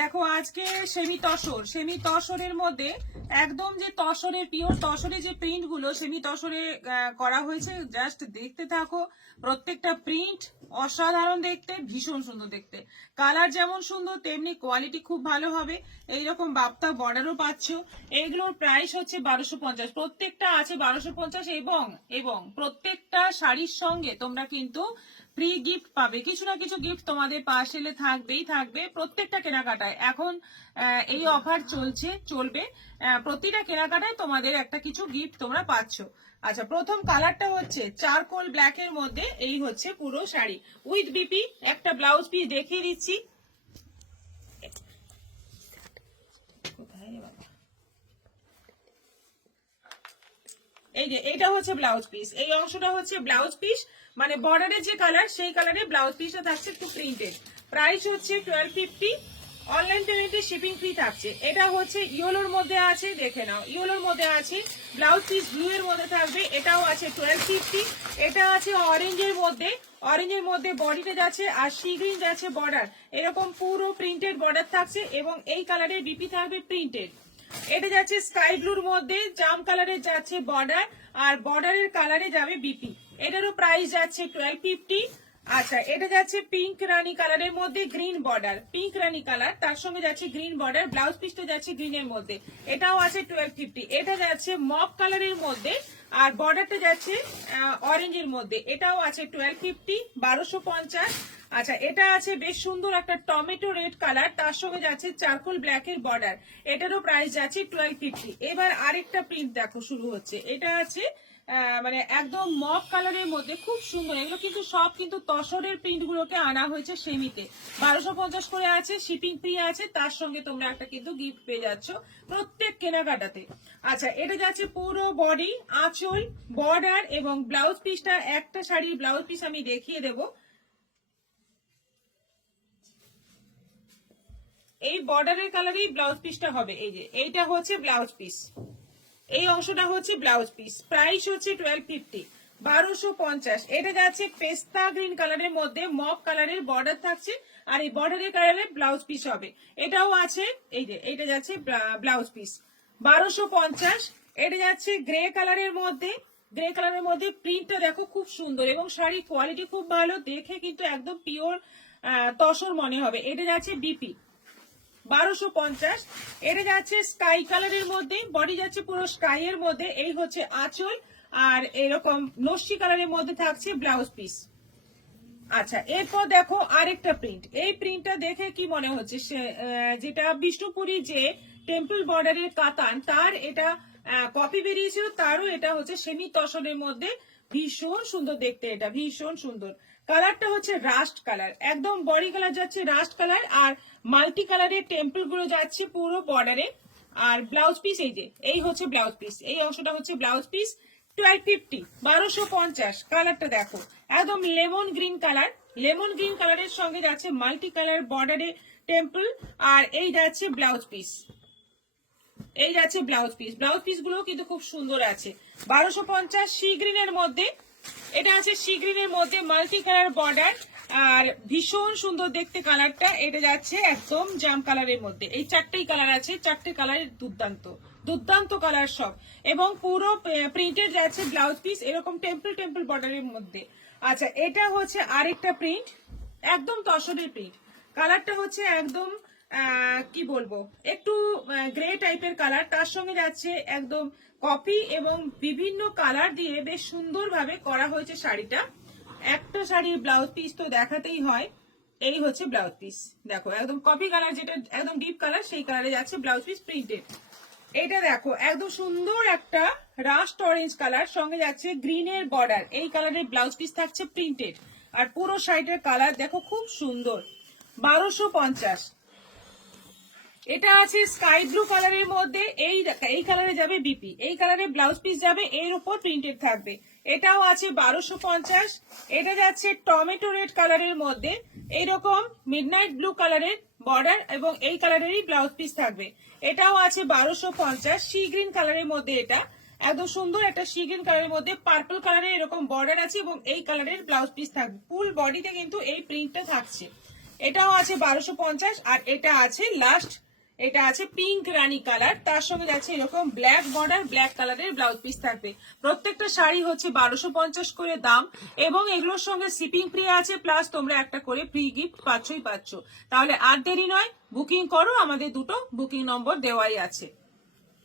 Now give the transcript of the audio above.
দেখো আজকে সেমি তসরের মধ্যে একদম যে তসরের পিওর তসরের যে প্রিন্ট গুলো সেমি তসরে করা হয়েছে। জাস্ট দেখতে থাকো, প্রত্যেকটা প্রিন্ট অসাধারণ দেখতে, ভীষণ সুন্দর দেখতে। কালার যেমন সুন্দর তেমনি কোয়ালিটি খুব ভালো হবে। এইরকম বাপ্তা বর্ডারও পাচ্ছ। এগুলোর প্রাইস হচ্ছে 1250, প্রত্যেকটা আছে 1250 এবং এবং প্রত্যেকটা শাড়ির সঙ্গে তোমরা কিন্তু ফ্রি গিফট পাবে। কিছু না কিছু গিফট তোমাদের পার্সেলে থাকবে প্রত্যেকটা কেনাকাটায়। এখন এই অফার চলবে প্রতিটা কেনাকাটায় তোমাদের একটা কিছু গিফট তোমরা পাচ্ছ। আচ্ছা, প্রথম কালারটা হচ্ছে চারকোল ব্ল্যাক এর মধ্যে। এই হচ্ছে পুরো শাড়ি উইথ বিপি। একটা ব্লাউজ পিস দেখিয়ে দিচ্ছি। এই যে এটা হচ্ছে ব্লাউজ পিস, এই অংশটা হচ্ছে ব্লাউজ পিস, মানে বর্ডারের যে কালার সেই কালারে ব্লাউজ পিসটা থাকছে একটু প্রিন্টেড। প্রাইস হচ্ছে 1250। অনলাইন পেমেন্টে শিপিং ফ্রি থাকছে। এটা হচ্ছে ইয়েলোর মধ্যে আছে, দেখে নাও ইয়েলোর মধ্যে আছে। ব্লাউজ পিস ব্লু এর মধ্যে থাকবে, এটাও আছে 1250। এটা আছে অরেঞ্জের মধ্যে, অরেঞ্জের মধ্যে বডিতে যাচ্ছে আর সি গ্রিন যাচ্ছে বর্ডার। এরকম পুরো প্রিন্টেড বর্ডার থাকছে এবং এই কালারের বিপি থাকবে প্রিন্টেড। এটা যাচ্ছে স্কাই ব্লুর মধ্যে, জাম কালারের যাচ্ছে বর্ডার আর বর্ডারের কালারে যাবে বিপি। এটারও প্রাইস যাচ্ছে 1250। আচ্ছা, এটা যাচ্ছে পিঙ্ক রানী কালারের মধ্যে, গ্রিন বর্ডার, পিঙ্ক রানী কালার, তার সঙ্গে যাচ্ছে গ্রিন বর্ডার, ব্লাউজ পিসটা যাচ্ছে গ্রিনের মধ্যে, এটাও আছে 1250। এটা যাচ্ছে মপ কালারের মধ্যে আর বর্ডারটা যাচ্ছে অরেঞ্জের মধ্যে, এটাও আছে 1250, 1250। আচ্ছা, এটা আছে বেশ সুন্দর একটা টমেটো রেড কালার, তার সঙ্গে যাচ্ছে চারকোল ব্ল্যাক এর বর্ডার, এটারও প্রাইস যাচ্ছে 1250। এবার আরেকটা প্রিন্ট দেখো শুরু হচ্ছে। এটা আছে মানে একদম মপ কালারের মধ্যে, খুব সুন্দর। এগুলো কিন্তু সব কিন্তু তসরের প্রিন্ট গুলোকে আনা হয়েছে সেমিতে। 1250 করে আছে, শিপিং ফ্রি আছে, তার সঙ্গে তোমরা একটা কিন্তু গিফট পেয়ে যাচ্ছ প্রত্যেক কেনাকাটাতে। আচ্ছা, এটা যাচ্ছে পুরো বডি, আঁচল, বর্ডার এবং ব্লাউজ পিসটা। একটা শাড়ির ব্লাউজ পিস আমি দেখিয়ে দেবো। এই বর্ডারের কালারেই ব্লাউজ পিসটা হবে। এই যে এইটা হচ্ছে ব্লাউজ পিস, এই অংশটা হচ্ছে ব্লাউজ পিস। প্রাইস হচ্ছে 1250, 1250। এটা যাচ্ছে পেস্তা গ্রিন কালারের মধ্যে, মপ কালারের বর্ডার থাকছে আর এই বর্ডারের কালারে ব্লাউজ পিস হবে, এটাও আছে। এই যে এটা যাচ্ছে ব্লাউজ পিস 1250। এটা যাচ্ছে গ্রে কালারের মধ্যে, গ্রে কালারের মধ্যে প্রিন্টটা দেখো খুব সুন্দর এবং শাড়ির কোয়ালিটি খুব ভালো, দেখে কিন্তু একদম পিওর তসর মনে হবে। এটা যাচ্ছে বিপি 1250। এটা যাচ্ছে স্কাই কালারের মধ্যে, বডি যাচ্ছে পুরো স্কাই এর মধ্যে, এই হচ্ছে আঁচল আর এরকম নস্যি কালারের মধ্যে থাকছে ব্লাউজ পিস। আচ্ছা, এরপর দেখো আরেকটা প্রিন্ট। এই প্রিন্টটা দেখে কি মনে হচ্ছে, যেটা বিষ্ণুপুরি যে টেম্পল বর্ডারের কাতান তার এটা কপি বেরিয়েছিল, তারও এটা হচ্ছে সেমি তসরের মধ্যে। ভীষণ সুন্দর দেখতে, এটা ভীষণ সুন্দর। কালারটা হচ্ছে রাস্ট কালার, একদম বডি কালার যাচ্ছে রাস্ট কালার আর মাল্টি কালারের টেম্পল গুলো যাচ্ছে পুরো বর্ডারে। আর ব্লাউজ পিস এই যে এই হচ্ছে ব্লাউজ পিস, এই অংশটা হচ্ছে ব্লাউজ পিস 1250, 1250। কালারটা দেখো একদম lemon green colour, lemon green কালারের সঙ্গে যাচ্ছে মাল্টি কালার বর্ডারে টেম্পল আর এই যাচ্ছে ব্লাউজ পিস, এই যাচ্ছে ব্লাউজ পিস। ব্লাউজ পিস গুলো কিন্তু খুব সুন্দর আছে। 1250 সি গ্রিনের মধ্যে, এটা আছে সি গ্রিনের মধ্যে মাল্টি কালার বর্ডার আর ভীষণ সুন্দর দেখতে কালারটা। এটা যাচ্ছে একদম জাম কালারের মধ্যে, এই চারটেই কালার আছে, চারটে কালারের দুর্দান্ত দুর্দান্ত কালার সব এবং পুরো প্রিন্টেড যাচ্ছে ব্লাউজ পিস এরকম টেম্পল টেম্পল বর্ডারের মধ্যে। আচ্ছা, এটা হচ্ছে আরেকটা প্রিন্ট, একদম তসরের প্রিন্ট। কালারটা হচ্ছে একদম কি বলবো, একটু গ্রে টাইপের কালার, তার সঙ্গে যাচ্ছে একদম কপি এবং বিভিন্ন কালার দিয়ে বেশ সুন্দরভাবে করা হয়েছে শাড়িটা। একটা শাড়ির ব্লাউজ পিস তো দেখাতেই হয়। এই হচ্ছে ব্লাউজ পিস, দেখো একদম কপি কালার, যেটা একদম ডিপ কালার সেই কালারে যাচ্ছে ব্লাউজ পিস প্রিন্টেড। এটা দেখো একদম সুন্দর একটা রাস্ট অরেঞ্জ কালার, সঙ্গে যাচ্ছে গ্রিনের বর্ডার, এই কালারের ব্লাউজ পিস থাকছে প্রিন্টেড আর পুরো শাড়িটার কালার দেখো খুব সুন্দর। 1250। এটা আছে স্কাই ব্লু কালারের মধ্যে, এই কালারে যাবে বিপি, এই কালারে ব্লাউজ পিস যাবে, এর উপর প্রিন্টেড থাকবে, এটাও আছে 1250। এটা যাচ্ছে টমেটো রেড কালারের মধ্যে, এইরকম মিডনাইট ব্লু কালারের বর্ডার এবং এই কালারেরই ব্লাউজ পিস থাকবে, এটাও আছে 1250। সি গ্রিন কালারের মধ্যে, এটা একদম সুন্দর একটা সি গ্রিন কালারের মধ্যে পার্পল কালারের এরকম বর্ডার আছে এবং এই কালারের ব্লাউজ পিস থাকবে। ফুল বডিতে কিন্তু এই প্রিন্টটা থাকছে। এটাও আছে 1250 আর এটা আছে লাস্ট, এটা আছে পিঙ্ক রানী কালার, তার সঙ্গে যাচ্ছে এরকম ব্ল্যাক বর্ডার ব্ল্যাক কালারের ব্লাউজ পিস থাকবে। প্রত্যেকটা শাড়ি হচ্ছে 1250 করে দাম এবং এগুলোর সঙ্গে শিপিং ফ্রি আছে, প্লাস তোমরা একটা করে ফ্রি গিফট পাচ্ছই পাচ্ছ। তাহলে আর দেরি নয়, বুকিং করো, আমাদের দুটো বুকিং নম্বর দেওয়াই আছে।